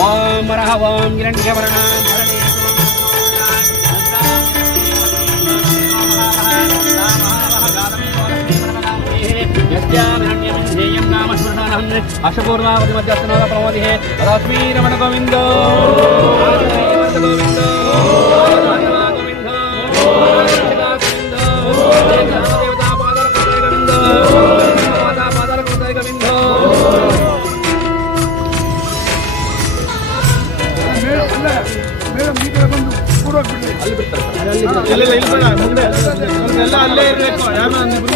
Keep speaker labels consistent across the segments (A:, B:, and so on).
A: ఓం వరహ ఓం హిరణ్యవర్ణాం అష్టపూర్ణావతి మధ్యస్థనాథ ప్రమోది తదస్మీ రమణ గోవిందో. గోవిందో. 咱们。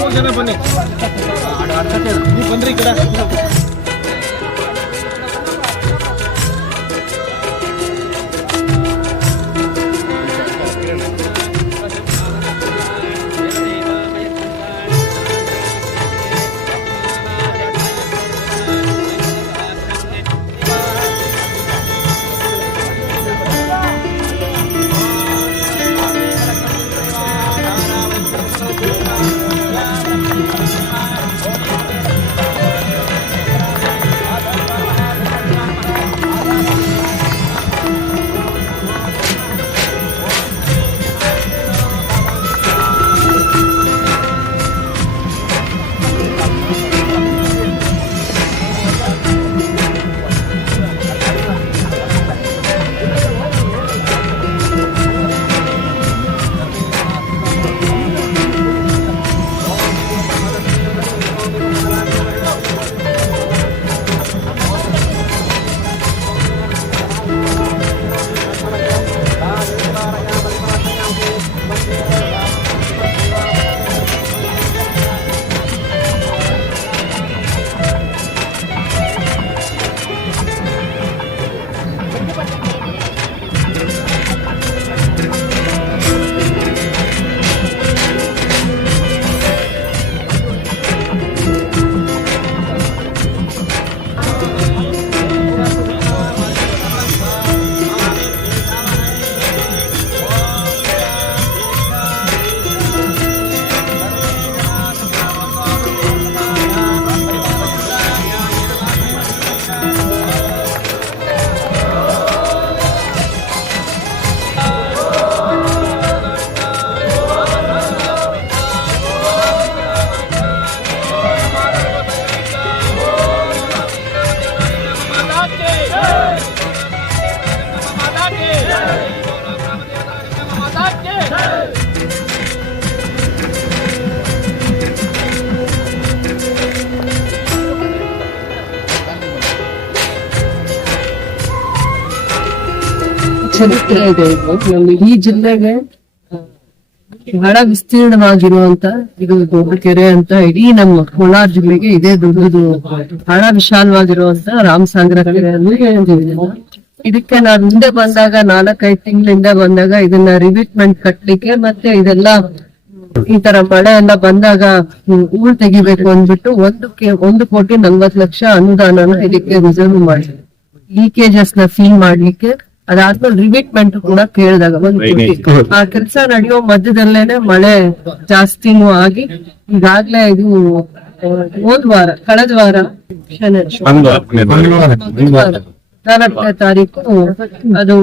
B: ಚರಿತ್ರೆ ಇದೆ. ನಮ್ಮ ಈ ಜಿಲ್ಲೆಗೆ ಬಹಳ ವಿಸ್ತೀರ್ಣವಾಗಿರುವಂತ ಇದು ದೊಡ್ಡ ಕೆರೆ ಅಂತ ಇಡೀ ನಮ್ಮ ಕೋಲಾರ ಜಿಲ್ಲೆಗೆ ಇದೇ ದೊಡ್ಡದು ಬಹಳ ವಿಶಾಲವಾಗಿರುವಂತ ರಾಮಸಾಗರ ಕೆರೆ. ಇದಕ್ಕೆ ನಾನು ಮುಂದೆ ಬಂದಾಗ ನಾಲ್ಕೈದು ತಿಂಗಳಿಂದ ಬಂದಾಗ ಇದನ್ನ ರಿವಿಟ್ಮೆಂಟ್ ಕಟ್ಟಲಿಕ್ಕೆ ಮತ್ತೆ ಇದೆಲ್ಲ ಈ ತರ ಮಳೆ ಎಲ್ಲ ಬಂದಾಗ ಊರು ತೆಗಿಬೇಕು ಅಂದ್ಬಿಟ್ಟು ಒಂದಕ್ಕೆ ಒಂದು ಕೋಟಿ ನಲ್ವತ್ ಲಕ್ಷ ಅನುದಾನನ ಇದಕ್ಕೆ ರಿಸರ್ವ್ ಮಾಡಿ. ಲೀಕೇಜಸ್ನ ಫೀಲ್ ಮಾಡ್ಲಿಕ್ಕೆ ಅದಾದ್ಮೇಲೆ ರಿವಿಟ್ಮೆಂಟ್ ಕೂಡ ಕೇಳಿದಾಗ ಒಂದು ಕೋಟಿ. ಆ ಕೆಲಸ ನಡೆಯೋ ಮಧ್ಯದಲ್ಲೇನೆ ಮಳೆ ಜಾಸ್ತಿನೂ ಆಗಿ ಈಗಾಗ್ಲೇ ಇದು ಹೋದ್ ವಾರ ಕಳೆದ ವಾರ ನಾಲ್ಕನೇ ತಾರೀಕು, ಅದು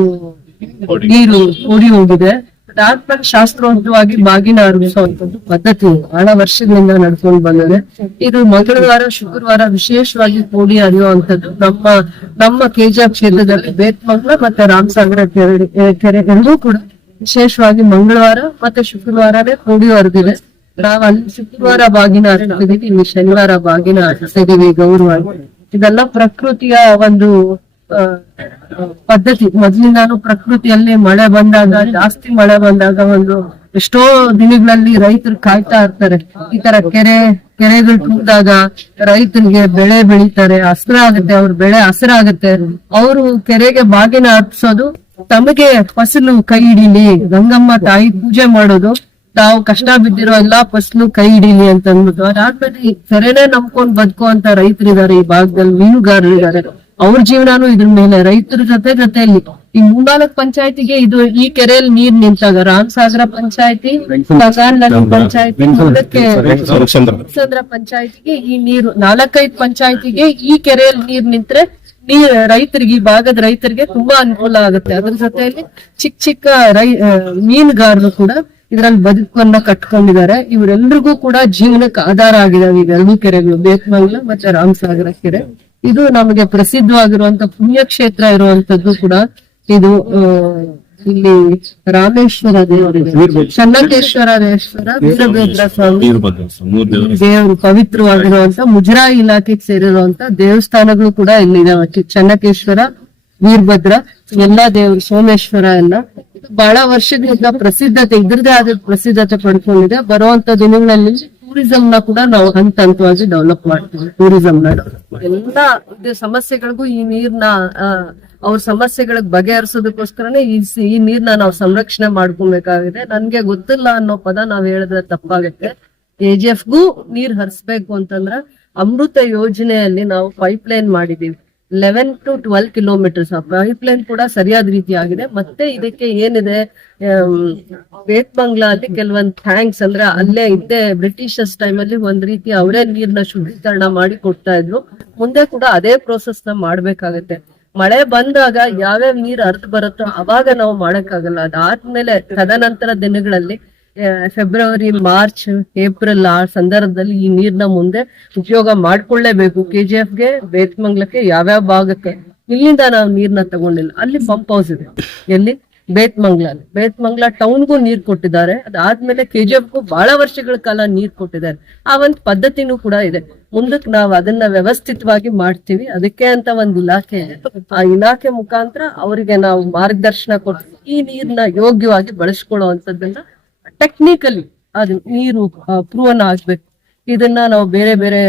B: ನೀರು ಓಡಿ ಹೋಗಿದೆ. ಅದಾದ್ಮೇಲೆ ಶಾಸ್ತ್ರೋಕ್ತವಾಗಿ ಬಾಗಿನ ಅರ್ಪಿಸುವಂತದ್ದು ಪದ್ಧತಿ ಬಹಳ ವರ್ಷಗಳಿಂದ ನಡ್ಕೊಂಡು ಬಂದಿದೆ. ಇದು ಮಂಗಳವಾರ, ಶುಕ್ರವಾರ ವಿಶೇಷವಾಗಿ ಕೂಡಿ ಹರಿಯುವಂತದ್ದು ನಮ್ಮ ನಮ್ಮ ಕೆಜಾ ಕ್ಷೇತ್ರದಲ್ಲಿ ಬೇತ್ಮಂಗ್ಲ ಮತ್ತೆ ರಾಮಸಾಗರ ಕೆರೆ ಕೆರೆ ಎರಡೂ ಕೂಡ ವಿಶೇಷವಾಗಿ ಮಂಗಳವಾರ ಮತ್ತೆ ಶುಕ್ರವಾರನೇ ಕೋಡಿ ಹರಿದಿದೆ. ನಾವ್ ಅಲ್ಲಿ ಶುಕ್ರವಾರ ಬಾಗಿನ ಅರ್ಪಿಸಿದೀವಿ ಇಲ್ಲಿ ಶನಿವಾರ ಬಾಗಿನ ಅರ್ಪಿಸಿದೀವಿ ಗೌರವ. ಇದೆಲ್ಲ ಪ್ರಕೃತಿಯ ಒಂದು ಪದ್ಧತಿ. ಮೊದ್ಲಿಂದಾನು ಪ್ರಕೃತಿಯಲ್ಲಿ ಮಳೆ ಬಂದಾಗ, ಜಾಸ್ತಿ ಮಳೆ ಬಂದಾಗ ಒಂದು ಎಷ್ಟೋ ದಿನಗಳಲ್ಲಿ ರೈತರು ಕಾಯ್ತಾ ಇರ್ತಾರೆ. ಈ ತರ ಕೆರೆ, ಕೆರೆಗಳು ತುಂಬಿದಾಗ ರೈತರಿಗೆ ಬೆಳೆ ಬೆಳಿತಾರೆ ಹಸ್ರಾಗುತ್ತೆ ಅವ್ರ ಬೆಳೆ ಹಸಿರಾಗುತ್ತೆ ಅವರು ಕೆರೆಗೆ ಬಾಗಿನ ಅರ್ಪಿಸೋದು ತಮಗೆ ಫಸಲು ಕೈ ಹಿಡೀಲಿ. ಗಂಗಮ್ಮ ತಾಯಿ ಪೂಜೆ ಮಾಡೋದು, ತಾವು ಕಷ್ಟ ಬಿದ್ದಿರೋ ಎಲ್ಲಾ ಫಸಲು ಕೈ ಹಿಡೀಲಿ ಅಂತ ಅಂದ್ಬಿಟ್ಟು. ಅದಾದ್ಮೇಲೆ ಈ ಕೆರೆನೇ ನಂಬ್ಕೊಂಡ್ ಬದುಕುವಂತ ರೈತರಿದ್ದಾರೆ ಈ ಭಾಗದಲ್ಲಿ ಮೀನುಗಾರರು ಇದಾರೆ ಅವ್ರ ಜೀವನಾನು ಇದ್ರ ಮೇಲೆ ರೈತರ ಜೊತೆ ಜೊತೆಯಲ್ಲಿ ಈ ಮೂರ್ನಾಲ್ಕು ಪಂಚಾಯತಿಗೆ ಇದು ಈ ಕೆರೆಯಲ್ಲಿ ನೀರ್ ನಿಂತಾಗ ರಾಮ್ ಸಾಗರ ಪಂಚಾಯತಿ ಪಂಚಾಯತಿ ಪಂಚಾಯತಿಗೆ ಈ ನೀರು ನಾಲ್ಕೈದು ಪಂಚಾಯತಿಗೆ ಈ ಕೆರೆಯಲ್ಲಿ ನೀರ್ ನಿಂತ್ರೆ ನೀರ್ ರೈತರಿಗೆ ಈ ಭಾಗದ ರೈತರಿಗೆ ತುಂಬಾ ಅನುಕೂಲ ಆಗುತ್ತೆ. ಅದ್ರ ಜೊತೆಯಲ್ಲಿ ಚಿಕ್ಕ ಚಿಕ್ಕ ರೈ ಮೀನುಗಾರರು ಕೂಡ ಇದ್ರಲ್ಲಿ ಬದುಕನ್ನ ಕಟ್ಕೊಂಡಿದ್ದಾರೆ. ಇವರೆಲ್ಲರಿಗೂ ಕೂಡ ಜೀವನಕ್ಕೆ ಆಧಾರ ಆಗಿದಾವೆ ಇವೆರಡೂ ಕೆರೆಗಳು. ಬೇತ್ಮಂಗ್ಲ ಮತ್ತೆ ರಾಮಸಾಗರ ಕೆರೆ. ಇದು ನಮಗೆ ಪ್ರಸಿದ್ಧವಾಗಿರುವಂತ ಪುಣ್ಯಕ್ಷೇತ್ರ ಇರುವಂತದ್ದು ಕೂಡ ಇದು ಇಲ್ಲಿ ರಾಮೇಶ್ವರ ದೇವರಿದೆ. ಚನ್ನಕೇಶ್ವರೇಶ್ವರ ವೀರಭದ್ರ ಸ್ವಾಮಿ ದೇವರು ಪವಿತ್ರವಾಗಿರುವಂತ ಮುಜರಾಯಿ ಇಲಾಖೆಗೆ ಸೇರಿರುವಂತ ದೇವಸ್ಥಾನಗಳು ಕೂಡ ಇಲ್ಲಿ ಚನ್ನಕೇಶ್ವರ, ವೀರಭದ್ರ, ಎಲ್ಲಾ ದೇವರು, ಸೋಮೇಶ್ವರ ಎಲ್ಲ ಬಹಳ ವರ್ಷದಿಂದ ಪ್ರಸಿದ್ಧತೆ ಇದ್ರದೇ ಆದ ಪ್ರಸಿದ್ಧತೆ ಪಡ್ಕೊಂಡಿದೆ. ಬರುವಂತ ದಿನಗಳಲ್ಲಿ ಟೂರಿಸಂ ನ ಕೂಡ ನಾವು ಹಂತ ಹಂತವಾಗಿ ಡೆವಲಪ್ ಮಾಡ್ತೀವಿ ಟೂರಿಸಂ ನ. ಎಲ್ಲಾ ಸಮಸ್ಯೆಗಳಿಗೂ ಈ ನೀರ್ನ ಅವ್ರ ಸಮಸ್ಯೆಗಳಿಗೆ ಬಗೆಹರಿಸೋದಕ್ಕೋಸ್ಕರನೇ ಈ ಈ ನೀರ್ನ ನಾವು ಸಂರಕ್ಷಣೆ ಮಾಡ್ಕೊಬೇಕಾಗಿದೆ. ನನ್ಗೆ ಗೊತ್ತಿಲ್ಲ ಅನ್ನೋ ಪದ ನಾವ್ ಹೇಳಿದ್ರೆ ತಪ್ಪಾಗುತ್ತೆ. ಗು ನೀರ್ ಹರಿಸ್ಬೇಕು ಅಂತಂದ್ರ ಅಮೃತ ಯೋಜನೆಯಲ್ಲಿ ನಾವು ಪೈಪ್ ಲೈನ್ ಮಾಡಿದೀವಿ eleven to twelve kilometers pipe line ಕೂಡ ಸರಿಯಾದ ಆಗಿದೆ. ಮತ್ತೆ ಇದಕ್ಕೆ ಏನಿದೆ ವೇತ್ ಬಂಗ್ಲಾ ಅಲ್ಲಿ ಕೆಲವೊಂದು ಥ್ಯಾಂಕ್ಸ್ ಅಂದ್ರೆ ಅಲ್ಲೇ ಇದ್ದೇ ಬ್ರಿಟಿಷರ್ಸ್ ಟೈಮ್ ಅಲ್ಲಿ ಒಂದ್ ರೀತಿ ಅವರೇ ನೀರ್ನ ಶುದ್ಧೀಕರಣ ಮಾಡಿ ಕೊಡ್ತಾ ಇದ್ರು. ಮುಂದೆ ಕೂಡ ಅದೇ ಪ್ರೋಸೆಸ್ನ ಮಾಡ್ಬೇಕಾಗತ್ತೆ. ಮಳೆ ಬಂದಾಗ ಯಾವ್ಯಾವ ನೀರ್ ಅರ್ಧ ಬರುತ್ತೋ ಅವಾಗ ನಾವು ಮಾಡಕ್ಕಾಗಲ್ಲ. ಅದಾದ್ಮೇಲೆ ತದನಂತರ ದಿನಗಳಲ್ಲಿ ಫೆಬ್ರವರಿ, ಮಾರ್ಚ್, ಏಪ್ರಿಲ್ ಆ ಸಂದರ್ಭದಲ್ಲಿ ಈ ನೀರ್ನ ಮುಂದೆ ಉಪಯೋಗ ಮಾಡ್ಕೊಳ್ಳೇಬೇಕು. ಕೆ ಜಿ ಎಫ್ಗೆ ಬೇತ್ಮಂಗ್ಲಕ್ಕೆ ಯಾವ್ಯಾವ ಭಾಗಕ್ಕೆ? ಇಲ್ಲಿಂದ ನಾವು ನೀರ್ನ ತಗೊಂಡಿಲ್ಲ. ಅಲ್ಲಿ ಪಂಪ್ ಹೌಸ್ ಇದೆ. ಎಲ್ಲಿ? ಬೇತ್ಮಂಗ್ಲ ಬೇತ್ಮಂಗ್ಲ ಟೌನ್ಗೂ ನೀರ್ ಕೊಟ್ಟಿದ್ದಾರೆ. ಅದಾದ್ಮೇಲೆ ಕೆ ಜಿ ಎಫ್ಗೂ ಬಹಳ ವರ್ಷಗಳ ಕಾಲ ನೀರ್ ಕೊಟ್ಟಿದ್ದಾರೆ. ಆ ಒಂದು ಪದ್ಧತಿನೂ ಕೂಡ ಇದೆ. ಮುಂದಕ್ಕೆ ನಾವು ಅದನ್ನ ವ್ಯವಸ್ಥಿತವಾಗಿ ಮಾಡ್ತೀವಿ. ಅದಕ್ಕೆ ಅಂತ ಒಂದ್ ಇಲಾಖೆ ಆ ಇಲಾಖೆ ಮುಖಾಂತರ ಅವರಿಗೆ ನಾವು ಮಾರ್ಗದರ್ಶನ ಕೊಟ್ಟು ಈ ನೀರ್ನ ಯೋಗ್ಯವಾಗಿ ಬಳಸ್ಕೊಳ್ಳುವಂತದ್ದನ್ನ ಟೆಕ್ನಿಕಲಿ ಅದು ನೀರು ಪ್ರೂವನ್ ಆಗ್ಬೇಕು ಇದನ್ನ ನಾವು ಬೇರೆ ಬೇರೆ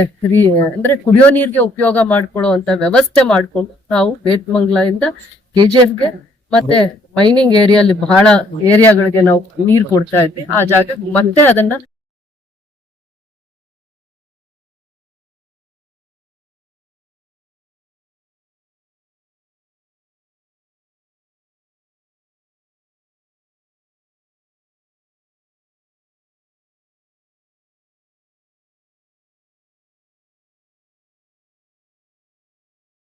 B: ಅಂದ್ರೆ ಕುಡಿಯೋ ನೀರಿಗೆ ಉಪಯೋಗ ಮಾಡ್ಕೊಳ್ಳುವಂತ ವ್ಯವಸ್ಥೆ ಮಾಡ್ಕೊಂಡು ನಾವು ಬೇತ್ಮಂಗ್ಲ ಇಂದ ಕೆ ಜಿ ಗೆ ಮತ್ತೆ ಮೈನಿಂಗ್ ಏರಿಯಲ್ಲಿ ಬಹಳ ಏರಿಯಾಗಳಿಗೆ ನಾವು ನೀರ್ ಕೊಡ್ತಾ ಇದ್ವಿ. ಆ ಜಾಗ ಮತ್ತೆ ಅದನ್ನ